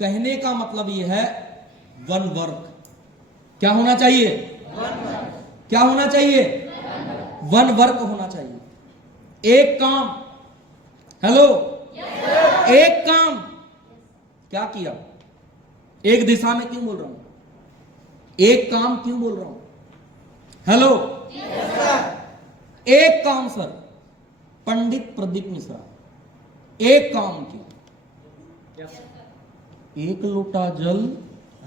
कहने का मतलब यह है वन वर्क। क्या होना चाहिए? क्या होना चाहिए? वन वर्क होना चाहिए। एक काम। हेलो, एक काम क्या किया? एक दिशा में क्यों बोल रहा हूं? एक काम क्यों बोल रहा हूं? हेलो, एक काम सर, पंडित प्रदीप मिश्रा एक काम किया। एक लोटा जल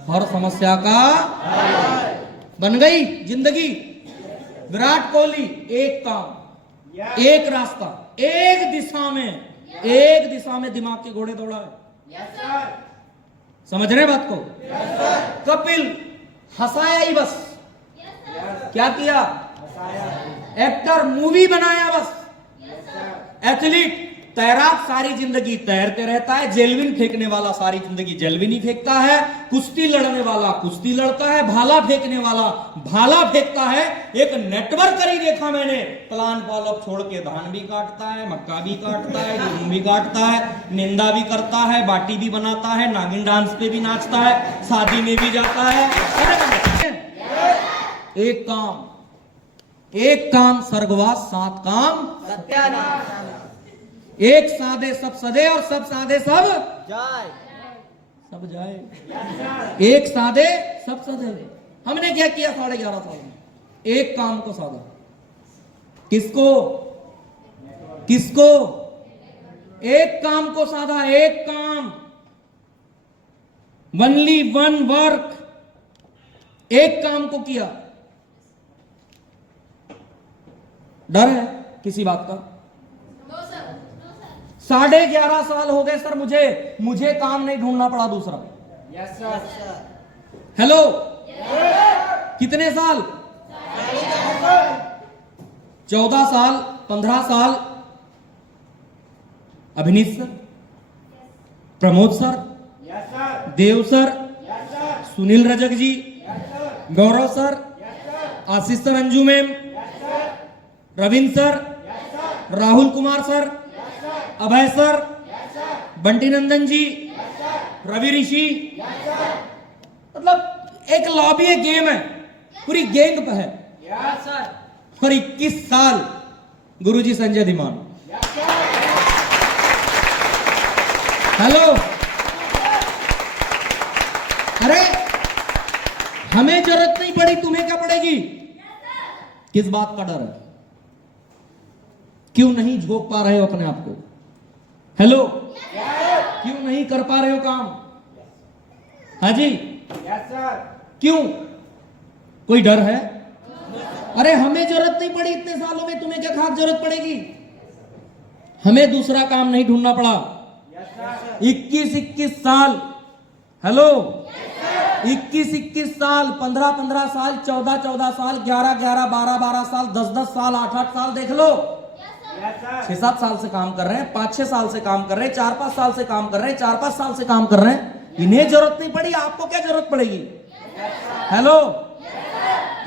हर समस्या का बन गई जिंदगी। विराट कोहली एक काम, एक रास्ता, एक दिशा में दिमाग के घोड़े दौड़ा है। समझ रहे बात को? कपिल हंसाया ही बस। क्या किया? एक्टर मूवी बनाया बस। एथलीट तैराक सारी जिंदगी तैरते रहता है, जेलविन फेंकने वाला सारी जिंदगी जेलविन ही फेंकता है, कुश्ती लड़ने वाला कुश्ती लड़ता है, भाला फेंकने वाला भाला फेंकता है। एक नेटवर्क ही देखा मैंने, प्लान फॉलो छोड़ के धान भी काटता है, मक्का भी काटता है, गेहूं भी काटता है, निंदा भी करता है, बाटी भी बनाता है, नागिन डांस पे भी नाचता है, शादी में भी जाता है। एक काम स्वर्गवास, 7 काम सत्यानाश। एक साधे सब सधे और सब साधे सब जाए। एक साधे सब सधे। हमने क्या किया 11.5 साल में? एक काम को साधा। किसको? एक काम को साधा। एक काम, ओनली वन वर्क। एक काम को किया। डर है किसी बात का? 11.5 साल हो गए सर मुझे काम नहीं ढूंढना पड़ा दूसरा। Yes sir. हेलो, कितने साल? 14 साल, 15 साल। Abhineet sir, Pramod sir, Dev sir, Sunil Rajak ji, Gaurav sir, Ashish sir, Anju ma'am, Ravindra sir, Rahul Kumar sir, Abhay sir, Bunty Nandan ji, Ravi Rishi. मतलब एक लॉबी, एक गेम है, पूरी गैंग पे है। और 21 साल गुरुजी संजय धीमान। हेलो, अरे हमें जरूरत नहीं पड़ी, तुम्हें क्या पड़ेगी? किस बात का डर है? क्यों नहीं झोंक पा रहे हो अपने आप को? हेलो, क्यों नहीं कर पा रहे हो काम? हाँ जी, क्यों? कोई डर है? अरे हमें जरूरत नहीं पड़ी इतने सालों में, तुम्हें क्या खास जरूरत पड़ेगी? हमें दूसरा काम नहीं ढूंढना पड़ा। 21 साल। हेलो, 21 साल, 15 साल, 14 साल, 11 12 साल, 10 साल, 8 साल, देख लो। 6-7 साल से काम कर रहे हैं, 5-6 साल से काम कर रहे हैं, 4-5 साल से काम कर रहे हैं, 4-5 साल से काम कर रहे हैं। इन्हें जरूरत नहीं पड़ी, आपको क्या जरूरत पड़ेगी? हेलो,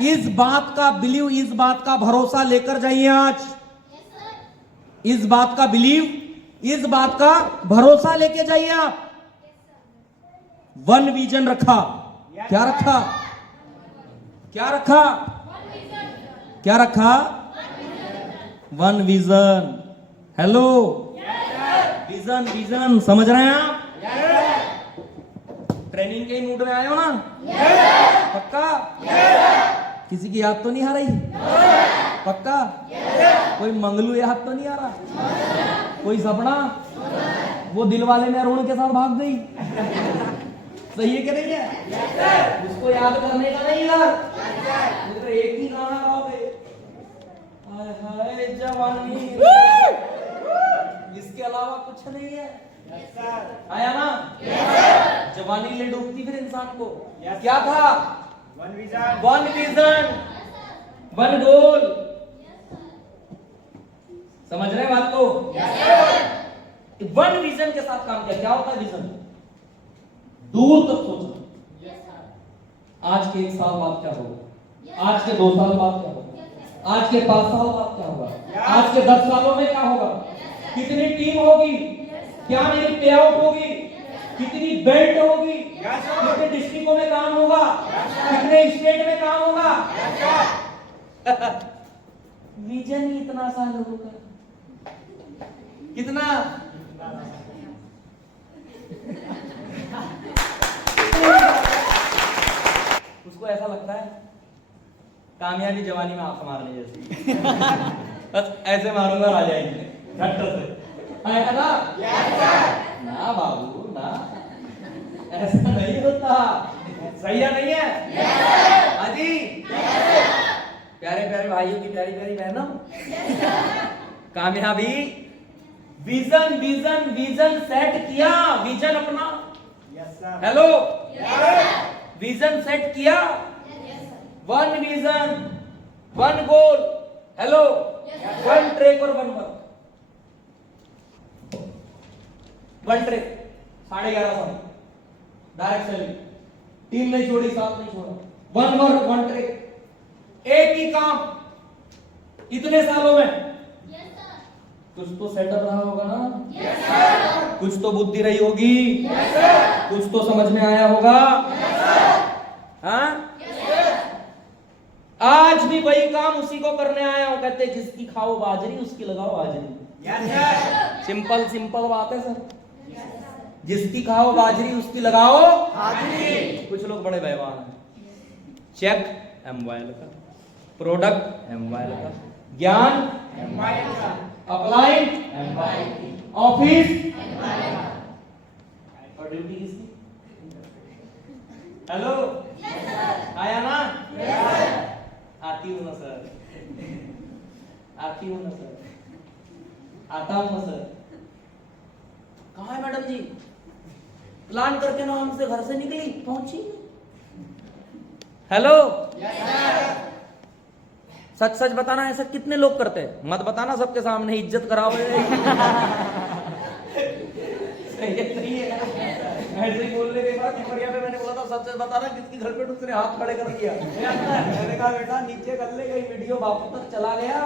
इस बात का बिलीव, इस बात का भरोसा लेकर जाइए आज। इस बात का बिलीव, इस बात का भरोसा लेके जाइए आप। वन विजन रखा। क्या रखा? क्या रखा? क्या रखा? One vision. हेलो, विजन समझ रहे हैं आप? ट्रेनिंग के मूड में आए हो ना? पक्का? किसी की याद तो नहीं आ रही? पक्का? कोई मंगलू याद तो नहीं आ रहा? कोई सपना? वो दिल वाले में अरुण के साथ भाग गई। सही है क्या नहीं है? उसको याद करने का नहीं यार, तो एक ही गाना गाओगे, हाय हाय जवानी, इसके अलावा कुछ नहीं है। आया ना? जवानी ले डूबती फिर इंसान को। क्या था? One vision, one goal. समझ रहे बात को? वन विजन के साथ काम किया। क्या होता है विजन? दूर तक सोचना। आज के 1 साल बाद क्या होगा? आज के 2 साल बाद क्या होगा? आज के 5 साल बाद क्या होगा? आज के 10 सालों में क्या होगा? कितनी टीम होगी? क्या मेरी पे आउट होगी? कितनी बेल्ट होगी, कितने डिस्ट्रिक्टों में काम होगा, कितने स्टेट में काम होगा। विजन ही इतना साल होगा, कितना उसको ऐसा लगता है कामयाबी जवानी में आंख मारने जैसी। बस ऐसे मारूंगा आ जाएंगे झट से। आया ना? ना बाबू ना, ऐसा नहीं होता। सही है नहीं है? हाजी प्यारे प्यारे भाइयों की प्यारी प्यारी बहनों, कामयाबी विजन विजन विजन सेट किया, विजन अपना हेलो विजन सेट किया, one vision one goal hello one track और वन वर्क, वन ट्रैक 11.5 साल डायरेक्ट सेलिंग, टीम नहीं छोड़ी, साथ नहीं छोड़ा, वन वर्क वन ट्रैक, एक ही काम इतने सालों में। कुछ तो सेटअप रहा होगा ना, कुछ तो बुद्धि रही होगी, कुछ तो समझ में आया होगा। हाँ आज भी वही काम उसी को करने आया हूं। कहते जिसकी खाओ बाजरी उसकी लगाओ हाजरी। सिंपल सिंपल बात है सर, जिसकी खाओ बाजरी उसकी लगाओ हाजरी। कुछ लोग बड़े बेईमान हैं। चेक एमवाइल का, प्रोडक्ट एमवाइल का, ज्ञान एमवाइल का, अप्लाइड एमवाइल की, ऑफिस एमवाइल का, और ड्यूटी किसकी? हेलो आया ना? आती हूँ ना सर, आती हूँ ना सर, आता हूँ ना सर। कहाँ है मैडम जी? प्लान करके ना हमसे घर से निकली, पहुंची। हेलो सच सच बताना, ऐसा कितने लोग करते हैं? मत बताना सबके सामने, इज्जत कराओ। सही है ऐसे ही बोलने के बाद बढ़िया पे मैंने बोला था सच सच बताना, किसकी घर पे दूसरे हाथ खड़े कर दिया। मैंने कहा बेटा नीचे कर ले, गई वीडियो बापू तक चला गया,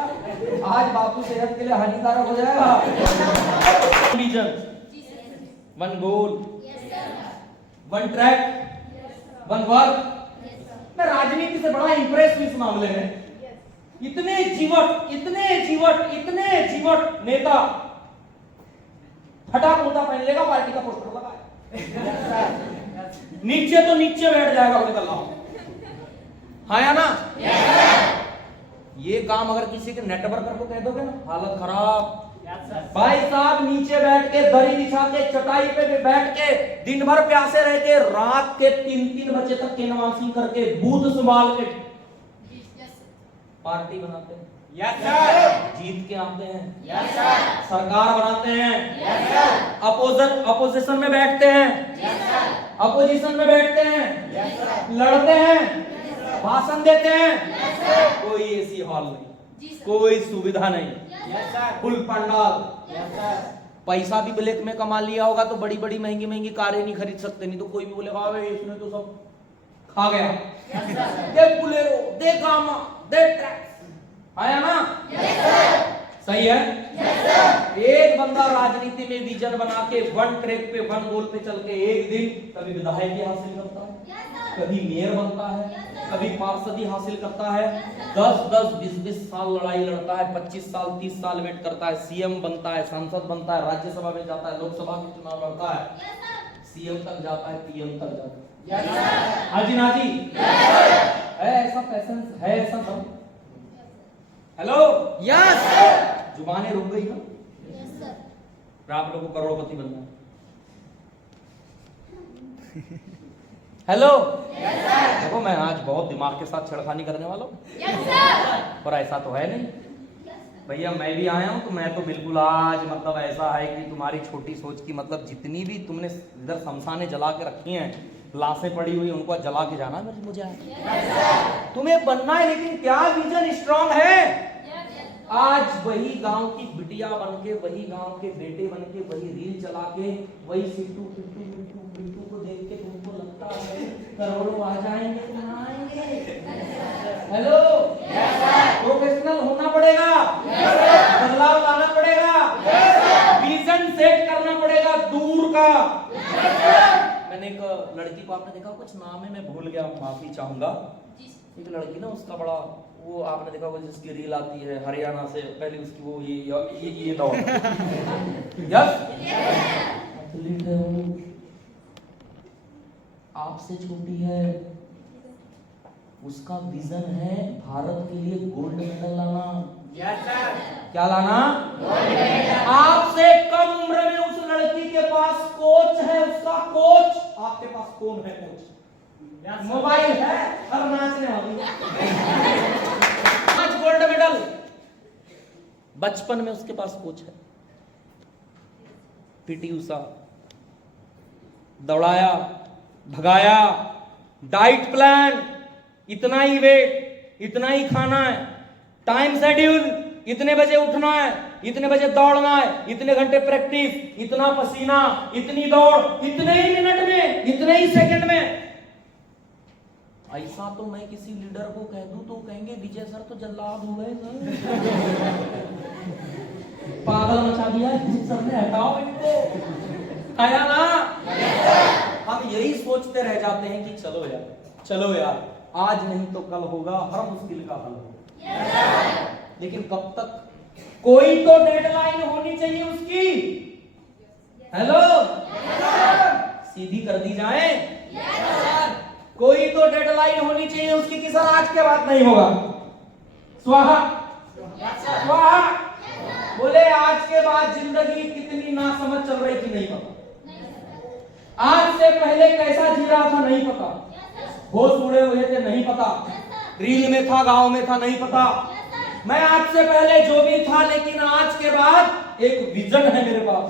आज बापू सेहत के लिए हानिकारक हो जाएगा। Vision one goal one track one work. मैं राजनीति से बड़ा इंप्रेस हूं इस मामले में। इतने जीवट इतने जीवट इतने जीवट नेता फटा कुर्ता पहन लेगा, पार्टी का पोस्टर लगा नीचे तो नीचे बैठ जाएगा बोले कल। हाँ या ना? ये काम अगर किसी के नेटवर्कर को कह दोगे ना, हालत खराब। भाई साहब नीचे बैठ के दरी बिछा के चटाई पे बैठ के दिन भर प्यासे रह के रात के 3-3 बजे तक केनवासी करके बूथ संभाल के पार्टी बनाते हैं। जीत के आते हैं, सरकार बनाते हैं, अपोजिशन में बैठते हैं, अपोजिशन में बैठते हैं, लड़ते हैं, भाषण देते हैं। कोई एसी हॉल नहीं, कोई सुविधा नहीं, फुल पंडाल। पैसा भी ब्लैक में कमा लिया होगा तो बड़ी बड़ी महंगी महंगी कारें नहीं खरीद सकते, नहीं तो कोई भी बोलेगा इसने तो सब खा गया। दे बुलेरो, दे गामा, दे ट्रैक्स। आया ना? सही है। एक बंदा राजनीति में विजन बना के वन ट्रैक पे वन गोल पे चल के एक दिन कभी विधायकी हासिल करता है, कभी मेयर बनता है, कभी पार्षदी हासिल करता है, 10-10, 20-20 साल लड़ाई लड़ता है, 25 साल 30 साल वेट करता है, सीएम बनता है, सांसद बनता है, राज्यसभा में जाता है, लोकसभा में चुनाव लड़ता है, सीएम तक जाता है, पीएम तक जाता है। हाजी नाजी है ऐसा पैशन है, ऐसा सब। हेलो यस, जुबानें रुक गई ना? यस आप लोगों को करोड़पति बनना है। हेलो देखो मैं आज बहुत दिमाग के साथ छेड़खानी करने वाला हूँ, पर ऐसा तो है नहीं भैया। मैं भी आया हूँ तो मैं तो बिल्कुल आज मतलब ऐसा है कि तुम्हारी छोटी सोच की मतलब जितनी भी तुमने इधर शमशाने जला के रखी हैं, लाशें पड़ी हुई उनको जला के जाना मुझे। तुम्हें बनना है, लेकिन क्या विजन स्ट्रांग है? आज वही गांव की बिटिया बनके, वही गांव के बेटे बनके, वही रील चला के, वही सिट्टू पिट्टू पिट्टू पिट्टू को देख के तुमको लगता है करोड़ों आ जाएंगे कि ना आएंगे? हेलो प्रोफेशनल होना पड़ेगा, बदलाव लाना पड़ेगा, विजन सेट करना पड़ेगा दूर का। लड़की को आपने देखा कुछ नाम है मैं भूल गया, माफी चाहूंगा। एक लड़की ना उसका बड़ा वो आपने देखा होगा जिसकी रील आती है हरियाणा से, पहले उसकी वो ये दौड़ यस एथलीट है वो, आपसे छोटी है, उसका विजन है भारत के लिए गोल्ड मेडल लाना। Yes sir. क्या लाना? Gold medal. आपसे कम उम्र में उस लड़की के पास कोच है, उसका कोच। आपके पास कौन है कोच? मोबाइल है और नाचने वाली आज गोल्ड मेडल। बचपन में उसके पास कोच है, पीटी उषा, दौड़ाया, भगाया, डाइट प्लान, इतना ही वेट, इतना ही खाना है, टाइम शेड्यूल, इतने बजे उठना है, इतने बजे दौड़ना है, इतने घंटे प्रैक्टिस, इतना पसीना, इतनी दौड़, इतने ही मिनट में, इतने ही सेकंड में। ऐसा तो मैं किसी लीडर को कह दूं तो कहेंगे विजय सर तो जल्लाद हो गए सर, पागल मचा दिया किसी सर ने, हटाओ इनको। आया ना? हम यही सोचते रह जाते हैं कि चलो यार आज नहीं तो कल होगा, हर मुश्किल का हल होगा। लेकिन कब तक? कोई तो डेडलाइन होनी चाहिए उसकी। हेलो, सीधी कर दी जाए, कोई तो डेडलाइन होनी चाहिए उसकी कि सर आज के बाद नहीं होगा, स्वाहा स्वाहा। बोले आज के बाद जिंदगी कितनी नासमझ चल रही थी नहीं पता, आज से पहले कैसा जी रहा था नहीं पता, होश उड़े हुए थे नहीं पता, रील में था गांव में था नहीं पता, मैं आज से पहले जो भी था, लेकिन आज के बाद एक विजन है मेरे पास।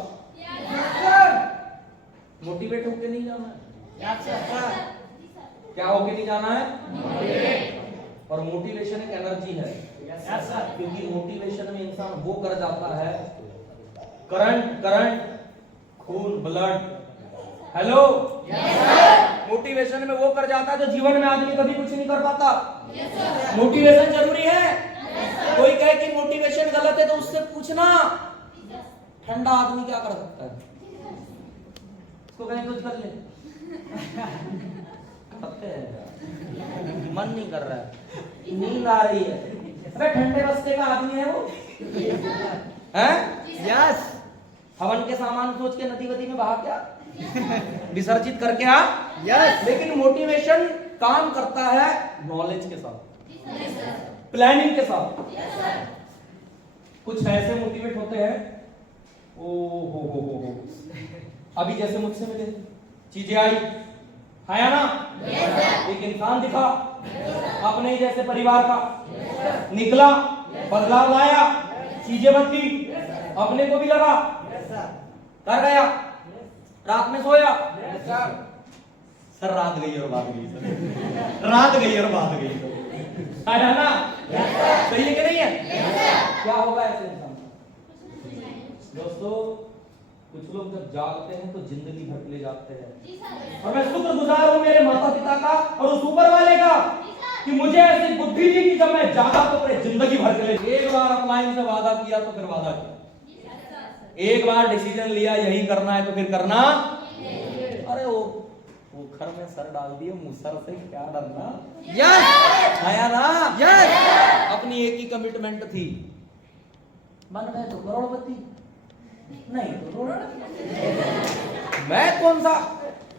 मोटिवेट होके नहीं जाना है, क्या होके नहीं जाना है? और मोटिवेशन एक एनर्जी है, क्योंकि मोटिवेशन में इंसान वो कर जाता है, करंट खून ब्लड। हेलो, मोटिवेशन में वो कर जाता है जो जीवन में आदमी कभी कुछ नहीं कर पाता। मोटिवेशन जरूरी है। कोई कहे कि मोटिवेशन गलत है तो उससे पूछना, ठंडा आदमी क्या कर सकता है? उसको कहें कुछ कर ले, मन नहीं कर रहा है, नींद आ रही है, अबे ठंडे बस्ते का आदमी है वो, हैं? यस। हवन के सामान सोच के नदी वदी में बहा क्या विसर्जित करके आ। यस। लेकिन मोटिवेशन काम करता है नॉलेज के साथ, प्लानिंग के साथ। कुछ ऐसे मोटिवेट होते हैं, ओ हो अभी जैसे मुझसे मिले, चीजें आई, आया ना? एक इंसान दिखा अपने ही जैसे परिवार का, निकला, बदलाव लाया, चीजें बदली, अपने को भी लगा, कर गया, रात में सोया, सर रात गई और बात गई, सर रात गई और बात गई, आया ना? सही है कि नहीं है? क्या होगा ऐसे इंसान? दोस्तों, कुछ लोग जब जागते हैं तो जिंदगी भर के लिए जागते हैं, और मैं शुक्रगुजार हूं मेरे माता पिता का और उस ऊपर वाले का कि मुझे ऐसी बुद्धि दी कि जब मैं जागा तो मेरे जिंदगी भर के लिए। एक बार अपलाइन से वादा किया तो फिर वादा किया, एक बार डिसीजन लिया यही करना है तो फिर करना। अरे वो घर में सर डाल दिए, मुसर से क्या डरना। यस, आया ना? यस। अपनी एक ही कमिटमेंट थी, बन गए तो करोड़पति, नहीं तो मैं कौन सा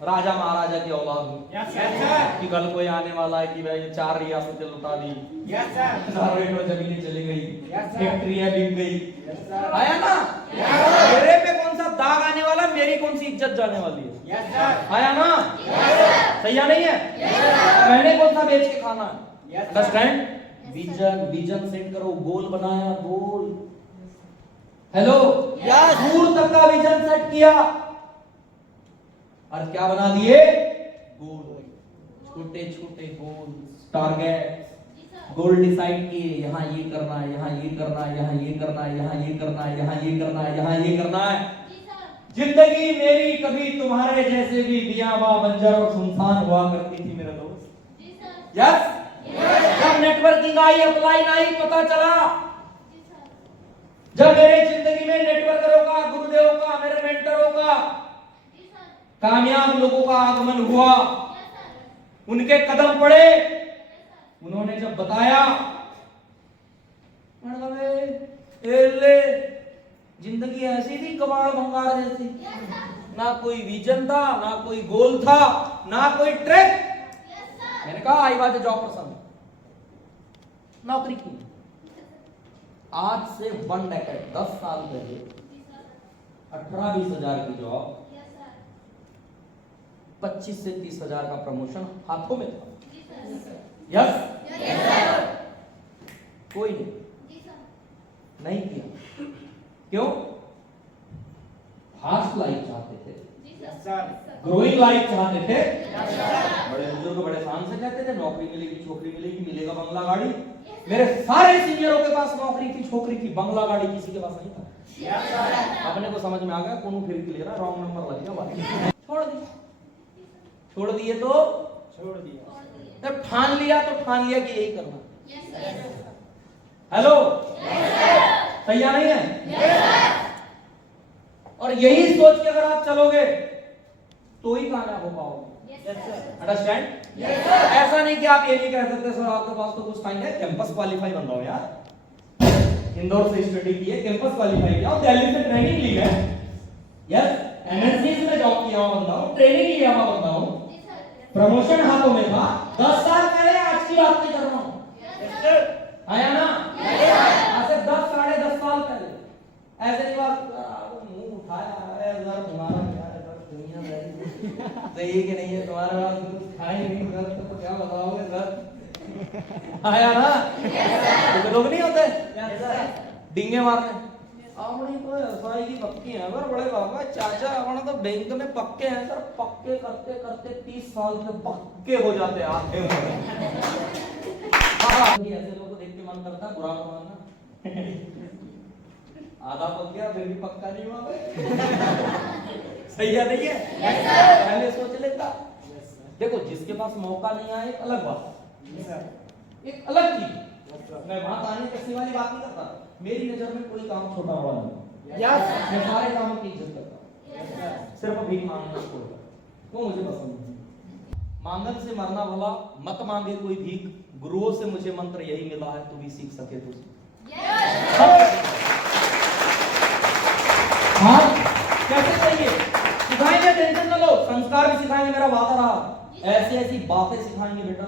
राजा महाराजा की औलाद हूँ कि कल कोई आने वाला है कि भाई 4 रियासतें लुटा दी, 4 एकड़ जमीनें चली गई, फैक्ट्रियां बिक गई, आया ना? मेरे पे कौन सा दाग आने वाला, मेरी कौन सी इज्जत जाने वाली है, आया ना? सही या नहीं है? मैंने कौन सा बेच के खाना है? अंडरस्टैंड? विजन सेट करो, गोल बनाया, गोल। हेलो, दूर तक का विजन सेट किया और क्या बना दिए? गोल, छोटे छोटे गोल, टारगेट, गोल डिसाइड किए, यहाँ ये करना है, यहाँ ये करना है, यहाँ ये करना है, यहाँ ये करना है, यहाँ ये करना है, यहाँ ये करना है। जिंदगी मेरी कभी तुम्हारे जैसे भी बियाबा बंजर और सुनसान हुआ करती थी मेरे दोस्त। यस। जब नेटवर्किंग आई, अपलाइन आई, पता चला जब मेरे जिंदगी में नेटवर्करों का, गुरुदेवों का, मेरे मेंटरों का कामयाब लोगों का आगमन हुआ, उनके कदम पड़े, उन्होंने जब बताया, जिंदगी ऐसी थी कबाड़ भंगार जैसी, ना कोई विजन था, ना कोई गोल था, ना कोई ट्रैक। मैंने कहा आई वाज जॉब पर्सन, नौकरी की। आज से 1 डेकेड 10 साल पहले 18-20 हजार की जॉब, 25 से 30 हजार का प्रमोशन हाथों में था। यस कोई नहीं किया। क्यों? फास्ट लाइफ चाहते थे, ग्रोइंग लाइफ चाहते थे। बड़े बुजुर्ग बड़े शान से कहते थे नौकरी मिलेगी, छोकरी मिलेगी, मिलेगा बंगला गाड़ी। मेरे सारे सीनियरों के पास नौकरी थी, छोकरी थी, बंगला गाड़ी किसी के पास नहीं था। अपने को समझ में आ गया कौन फिर ले रहा, रॉन्ग नंबर लग गया, छोड़ दिए तो छोड़ दिया। जब ठान लिया तो ठान लिया कि यही करना। हेलो, सही नहीं है? और यही सोच के अगर आप चलोगे तो ही कामयाब हो पाओगे। अंडरस्टैंड? ऐसा नहीं कि आप ये नहीं कह सकते सर आपके पास तो कुछ टाइम है, कैंपस क्वालिफाई बन रहा हो यार, इंदौर से स्टडी की है, कैंपस क्वालिफाई किया और दिल्ली से ट्रेनिंग ली है। यस, एमएनसी में जॉब किया हुआ बंदा हूं, ट्रेनिंग लिया हुआ बंदा हूं, प्रमोशन हाथों में था 10 साल पहले, आज की बात नहीं कर रहा हूं। आया ना? ऐसे 10-10.5 साल पहले ऐसे नहीं बात मुंह उठाया, अरे सर तुम्हारा क्या है सर, दुनिया सही है कि नहीं है, तुम्हारे पास कुछ खाए नहीं सर तो क्या बताओगे सर। आया ना? तो लोग नहीं होते डींगे मारने, अपनी तो एसआई की पक्की है सर, बड़े बाबा चाचा अपना तो बैंक में पक्के हैं सर, पक्के करते करते 30 साल के पक्के हो जाते हैं आते ऐसे लोगों को देख के मन करता है बुरा मानना। आधा पक गया फिर भी पक्का नहीं हुआ। सही है नहीं है? पहले सोच लेता। देखो जिसके पास मौका नहीं आया एक अलग बात, एक अलग चीज। मैं बात आने कैसी वाली बात नहीं करता, मेरी नजर में कोई काम छोटा बड़ा नहीं, मैं सारे कामों की इज्जत करता, सिर्फ भीख मांगना छोड़कर वो मुझे पसंद नहीं। मांगन से मरना भला, मत मांगे कोई भीख, गुरुओं से मुझे मंत्र यही मिला है, तू भी सीख सके तो। हाँ कैसे चाहिए सिखाएंगे, टेंशन न लो, संस्कार भी सिखाएंगे, मेरा वादा रहा। ऐसी ऐसी बातें सिखाएंगे बेटा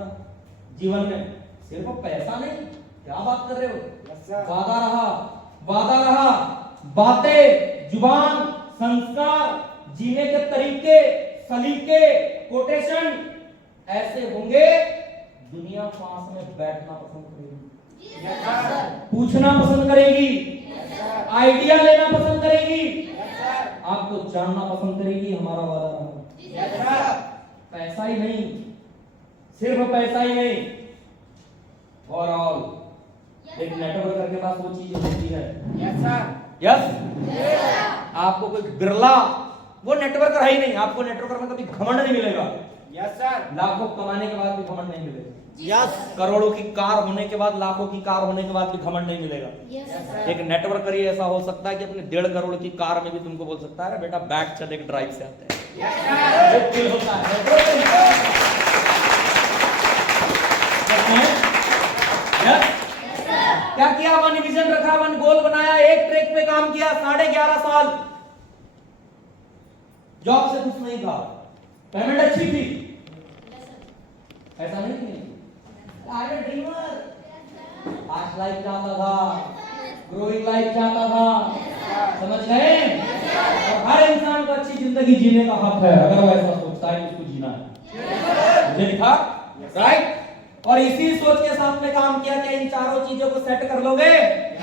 जीवन में, सिर्फ पैसा नहीं। क्या बात कर रहे हो? वादा रहा, वादा रहा, बातें, जुबान, संस्कार, जीने के तरीके, सलीके, कोटेशन ऐसे होंगे दुनिया पास में बैठना पसंद करेगी, पूछना पसंद करेगी, आइडिया लेना पसंद करेगी, आपको जानना पसंद करेगी। हमारा वादा रहा। पैसा ही नहीं, सिर्फ पैसा ही नहीं, और ऑल एक नेटवर्कर के पास वो चीज होती है। यस आपको कोई बिरला, वो नेटवर्कर है ही नहीं, आपको नेटवर्कर में कभी घमंड नहीं मिलेगा। यस सर, लाखों कमाने के बाद भी घमंड नहीं मिलेगा। यस, करोड़ों की कार होने के बाद, लाखों की कार होने के बाद भी घमंड नहीं मिलेगा। एक नेटवर्कर ही ऐसा हो सकता है कि अपने 1.5 करोड़ की कार में भी तुमको बोल सकता है बेटा बैठ चल एक ड्राइव से आते हैं। होता है क्या किया? वन विजन रखा, वन गोल बनाया, एक ट्रैक पे काम किया, 11.5 साल जॉब से कुछ नहीं था, पेमेंट अच्छी थी, ऐसा नहीं थी। ड्रीमर फास्ट लाइफ चाहता था, ग्रोइंग लाइफ चाहता था, समझ गए? और हर इंसान को अच्छी जिंदगी जीने का हक है अगर वो ऐसा सोचता है कि उसको जीना है। मुझे लिखा राइट, और इसी सोच के साथ में काम किया कि इन चारों चीजों को सेट कर लोगे।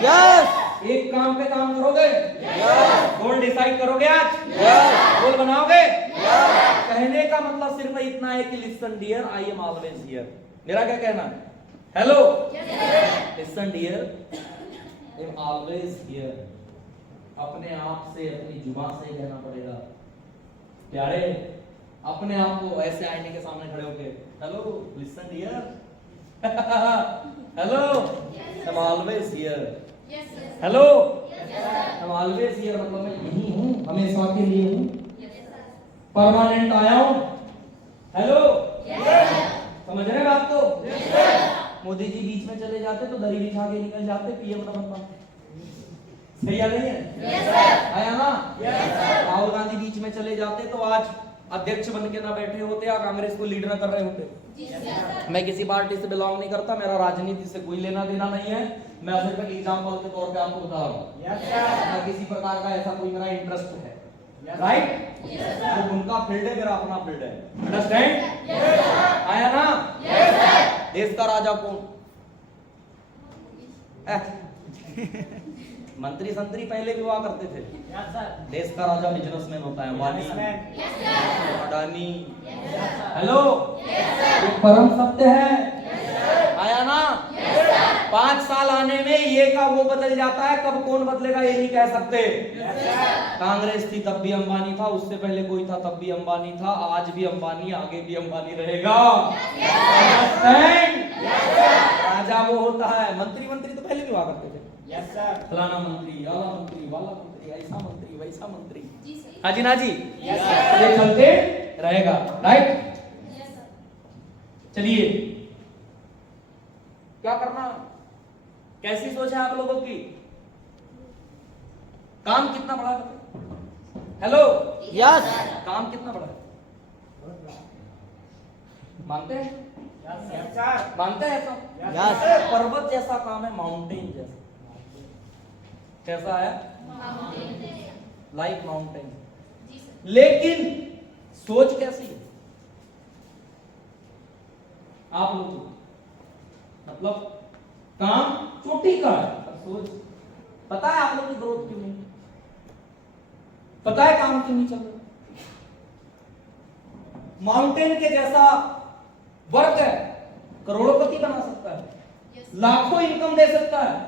यस, एक काम पे काम करोगे, गोल डिसाइड करोगे, आज गोल बनाओगे। कहने का मतलब सिर्फ इतना है कि listen dear, I am always here. मेरा क्या कहना है? Hello, listen dear, I am always here. अपने आप से, अपनी जुबान से कहना पड़ेगा प्यारे, अपने आप को ऐसे आईने के सामने खड़े होके hello listen dear, hello I am always here, hello I am always here मतलब मैं यही हूँ, हमेशा के लिए हूँ। परमानेंट आया हूं। हेलो, समझ रहे हैं बात को? मोदी जी बीच में चले जाते तो दरी बिछा के निकल जाते, पीएम न बन पाते। सही है नहीं है? आया ना? राहुल गांधी बीच में चले जाते तो आज अध्यक्ष बन के ना बैठे होते या कांग्रेस को लीड ना कर रहे होते। मैं किसी पार्टी से बिलोंग नहीं करता, मेरा राजनीति से कोई लेना देना नहीं है, मैं सिर्फ एग्जाम्पल के तौर पे आपको बता रहा हूँ। मैं किसी प्रकार का ऐसा कोई मेरा इंटरेस्ट है, राइट? तो उनका फील्ड है, मेरा अपना फील्ड है। अंडरस्टैंड? आया ना? देश का राजा कौन? मंत्री संतरी पहले भी हुआ करते थे। देश का राजा बिजनेसमैन होता है, अंबानी, अडानी। हेलो, एक परम सत्य है। आया ना? 5 साल आने में ये का वो बदल जाता है, कब कौन बदलेगा ये नहीं कह सकते। कांग्रेस थी तब भी अंबानी था, उससे पहले कोई था तब भी अंबानी था, आज भी अंबानी, आगे भी अंबानी रहेगा। राजा वो होता है, मंत्री तो पहले भी हुआ करते थे। फलाना मंत्री, आला मंत्री, वाला मंत्री, ऐसा मंत्री, वैसा मंत्री। हाजी ना जी, ये चलते रहेगा, राइट? चलिए, क्या करना? कैसी सोच है आप लोगों की? काम कितना बड़ा है? हेलो, यस, काम कितना बड़ा है? मानते हैं? मानते हैं सब? यस। पर्वत जैसा काम है, माउंटेन जैसा। कैसा है? Like mountain. लेकिन सोच कैसी है आप लोगों की? मतलब काम चोटी का है, सोच पता है आप लोग की ग्रोथ क्यों नहीं, पता है काम क्यों नहीं चल रहा? माउंटेन के जैसा वर्क है, करोड़पति बना सकता है, लाखों इनकम दे सकता है,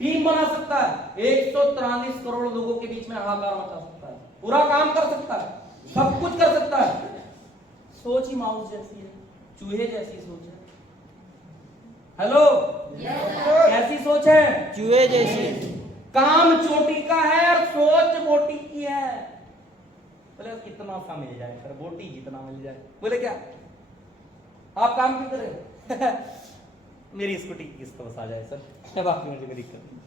टीम बना सकता है, 143 करोड़ लोगों के बीच में हाहाकार मचा सकता है, पूरा काम कर सकता है, सब कुछ कर सकता है। सोच ही माउस जैसी है, चूहे जैसी सोच है। हेलो, कैसी सोच है? चूहे जैसी। काम चोटी का है और सोच बोटी की है। बोले कितना सा मिल जाए सर, बोटी जितना मिल जाए। बोले क्या आप काम क्यों करें? मेरी स्कूटी किस्त बसा जाए सर, बाकी मुझे कोई दिक्कत नहीं।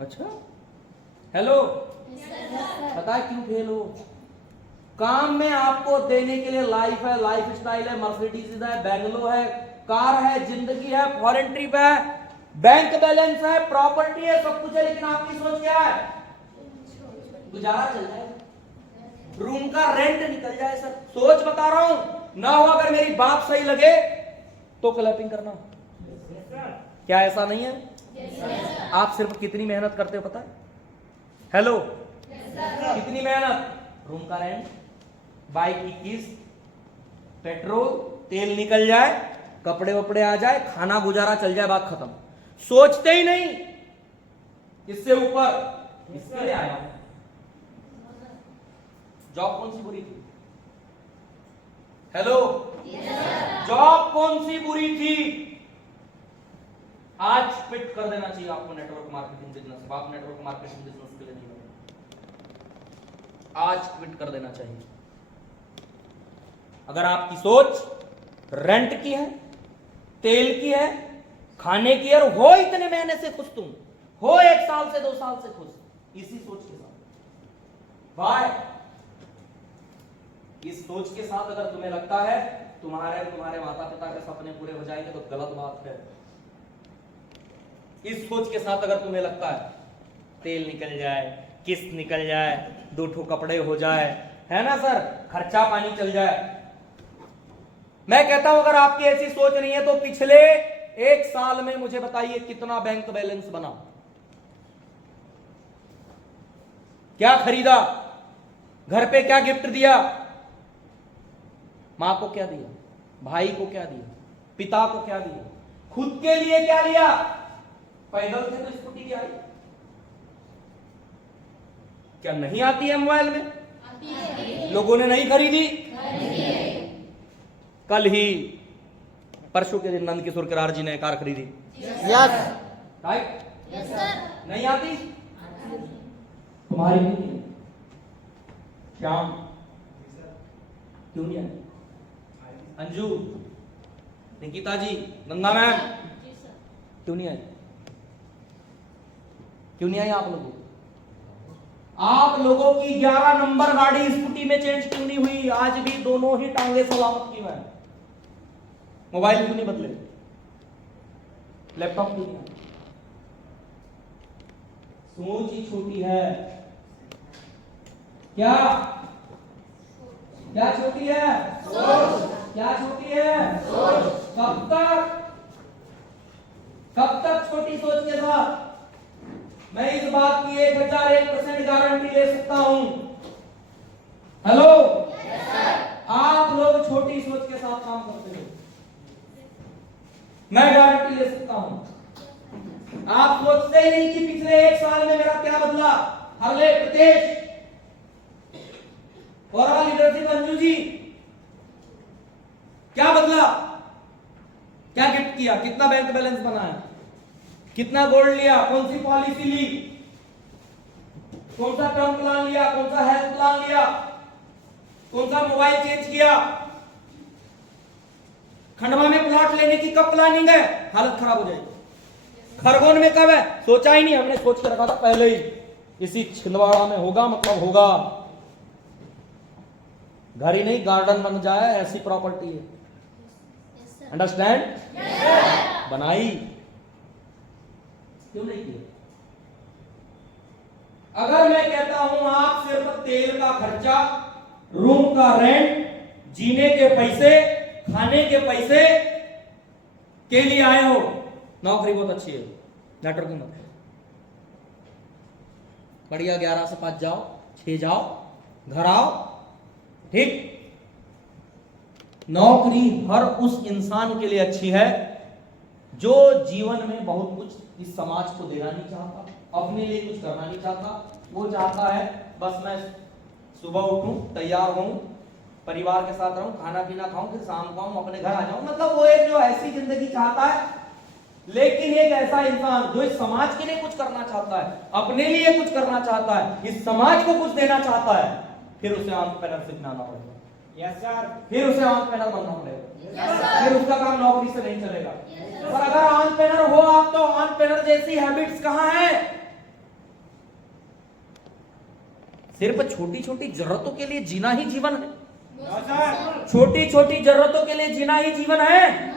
अच्छा, हेलो, पता है क्यों फेल हो? काम में आपको देने के लिए लाइफ है, लाइफ स्टाइल है, मर्सिडीज है, बैंगलो है, कार है, जिंदगी है, फॉरेन ट्रिप है, बैंक बैलेंस है, प्रॉपर्टी है, सब कुछ है, लेकिन आपकी सोच क्या है? गुजारा चल जाए, रूम का रेंट निकल जाए सर। सोच बता रहा हूं ना, हो अगर मेरी बात सही लगे तो क्लैपिंग करना। क्या ऐसा नहीं है? आप सिर्फ कितनी मेहनत करते हो पता है? हेलो, कितनी मेहनत? रूम का रेंट, बाइक की किस्त, पेट्रोल, तेल निकल जाए, कपड़े वपड़े आ जाए, खाना गुजारा चल जाए, बात खत्म। सोचते ही नहीं इससे ऊपर। इसके लिए आया। जॉब कौन सी बुरी थी? हेलो, जॉब कौन सी बुरी थी? आज क्विट कर देना चाहिए आपको नेटवर्क मार्केटिंग बिजनेस। आप नेटवर्क मार्केटिंग बिजनेस के लिए नहीं बने, आज क्विट कर देना चाहिए। अगर आपकी सोच रेंट की है, तेल की है, खाने की है, और हो इतने महीने से खुश, तुम हो 1 साल से 2 साल से खुश इसी सोच के साथ, बाय इस सोच के साथ अगर तुम्हें लगता है तुम्हारे माता पिता के सपने पूरे हो जाएंगे तो गलत बात है। इस सोच के साथ अगर तुम्हें लगता है तेल निकल जाए, किस्त निकल जाए, 2 ठो कपड़े हो जाए, है ना सर, खर्चा पानी चल जाए, मैं कहता हूं अगर आपकी ऐसी सोच नहीं है तो पिछले 1 साल में मुझे बताइए कितना बैंक बैलेंस बना, क्या खरीदा, घर पे क्या गिफ्ट दिया, मां को क्या दिया, भाई को क्या दिया, पिता को क्या दिया, खुद के लिए क्या लिया? पैदल थे तो स्कूटी भी आई, क्या नहीं आती है मोबाइल में? आती है। लोगों ने नहीं खरीदी? कल ही परसों के दिन नंद किशोर करार जी ने कार खरीदी। Yes, right, yes sir. नहीं आती? तुम्हारी भी? श्याम, क्यों नहीं आई? अंजू, निकिता जी, गंगा मैम, क्यों नहीं आई? क्यों नहीं आई आप लोगों? आप लोगों की 11 नंबर गाड़ी स्कूटी में चेंज क्यों नहीं हुई? आज भी दोनों ही टांगे सलामत की है। मोबाइल क्यों नहीं बदले? लैपटॉप क्यों नहीं आया? सोच ही छोटी है। क्या क्या छोटी है? सोच। क्या छोटी है? सोच। कब तक छोटी सोच के साथ? मैं इस बात की 1001% गारंटी ले सकता हूं। हेलो, आप लोग छोटी सोच के साथ काम करते हो, मैं गारंटी ले सकता हूं। आप सोचते ही नहीं कि पिछले 1 साल में मेरा क्या बदला। हरले प्रदेश और लीडरशिप अंजू जी, क्या बदला? क्या गिफ्ट किया? कितना बैंक बैलेंस बनाया? कितना गोल्ड लिया? कौन सी पॉलिसी ली? कौन सा टर्म प्लान लिया? कौन सा हेल्थ प्लान लिया? कौन सा मोबाइल चेंज किया? खंडवा में प्लॉट लेने की कब प्लानिंग है? हालत खराब हो जाएगी। खरगोन में कब है? सोचा ही नहीं, हमने सोच के रखा था पहले ही, इसी छिंदवाड़ा में होगा, मतलब होगा। घर ही नहीं, गार्डन बन जाए, ऐसी प्रॉपर्टी है। अंडरस्टैंड? बनाई क्यों नहीं किया? अगर मैं कहता हूं आप सिर्फ तेल का खर्चा, रूम का रेंट, जीने के पैसे, खाने के पैसे के लिए आए हो, नौकरी बहुत अच्छी है, नेटवर्किंग मत, बढ़िया 11 से 5 जाओ, 6 जाओ, घर आओ, ठीक। नौकरी हर उस इंसान के लिए अच्छी है जो जीवन में बहुत कुछ इस समाज को देना नहीं चाहता, अपने लिए कुछ करना नहीं चाहता। वो चाहता है बस मैं सुबह उठूं, तैयार हूं, परिवार के साथ रहूं, खाना पीना खाऊं, फिर शाम को आऊं, अपने घर आ जाऊं, मतलब वो एक जो ऐसी जिंदगी चाहता है। लेकिन एक ऐसा इंसान जो इस समाज के लिए कुछ करना चाहता है, अपने लिए कुछ करना चाहता है, इस समाज को कुछ देना चाहता है, फिर उसे एंटरप्रेन्योरशिप में आना पड़ेगा। Yes sir. फिर उसे एंटरप्रेन्योर बनना पड़ेगा। फिर उसका काम नौकरी से नहीं चलेगा। और अगर एंटरप्रेन्योर हो आप, तो एंटरप्रेन्योर जैसी हैबिट्स कहां है? सिर्फ छोटी छोटी जरूरतों के लिए जीना ही जीवन है। छोटी छोटी जरूरतों के लिए जीना ही जीवन है।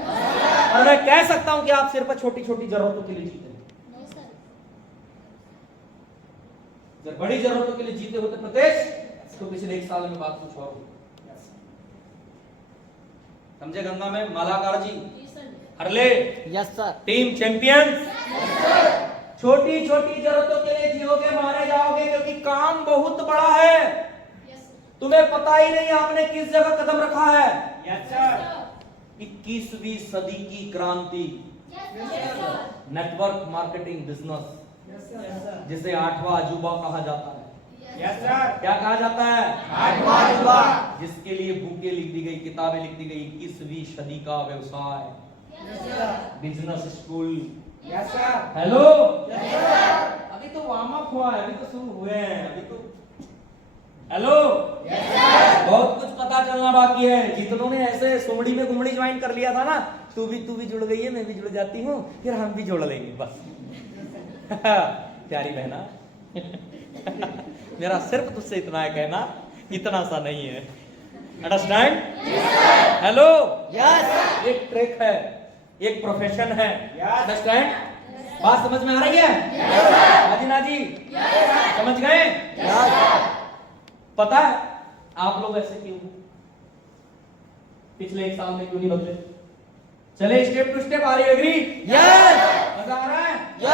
और मैं कह सकता हूं कि आप सिर्फ छोटी छोटी जरूरतों के लिए जीते हैं। जब बड़ी जरूरतों के लिए जीते होते प्रदेश, तो पिछले 1 साल में बात कुछ और हुई। समझे गंगा में मालाकार जी, हरले, यस सर, टीम चैंपियंस। छोटी छोटी जरूरतों के लिए जियोगे, मारे जाओगे, क्योंकि काम बहुत बड़ा है। तुम्हें पता ही नहीं आपने किस जगह कदम रखा है। Yes sir. 21वीं सदी की क्रांति, नेटवर्क मार्केटिंग बिजनेस, जिसे 8वां अजूबा कहा जाता है। Yes sir. क्या कहा जाता है? 8वां अजूबा। जिसके लिए बुकें लिख दी गई, किताबें लिख दी गई, 21वीं सदी का व्यवसाय, business school. Yes sir. Hello, अभी तो वार्म अप हुआ है, अभी तो शुरू हुए हैं, अभी तो। हेलो, बहुत कुछ पता चलना बाकी है। जितनों ने ऐसे सुमड़ी में गुमड़ी ज्वाइन कर लिया था ना, तू भी जुड़ गई है, मैं भी जुड़ जाती हूँ, फिर हम भी जोड़ लेंगे बस। प्यारी बहना, मेरा सिर्फ तुझसे इतना है कहना, इतना सा नहीं है। अंडरस्टैंड? Hello, yes. एक ट्रैक है, एक प्रोफेशन है। अंडरस्टैंड? बात समझ में आ रही है? मदीना जी, समझ गए? पता है आप लोग ऐसे क्यों, पिछले 1 साल में क्यों नहीं बदले? चले step to step, are you agree? Yes. मजा आ रहा है? यस।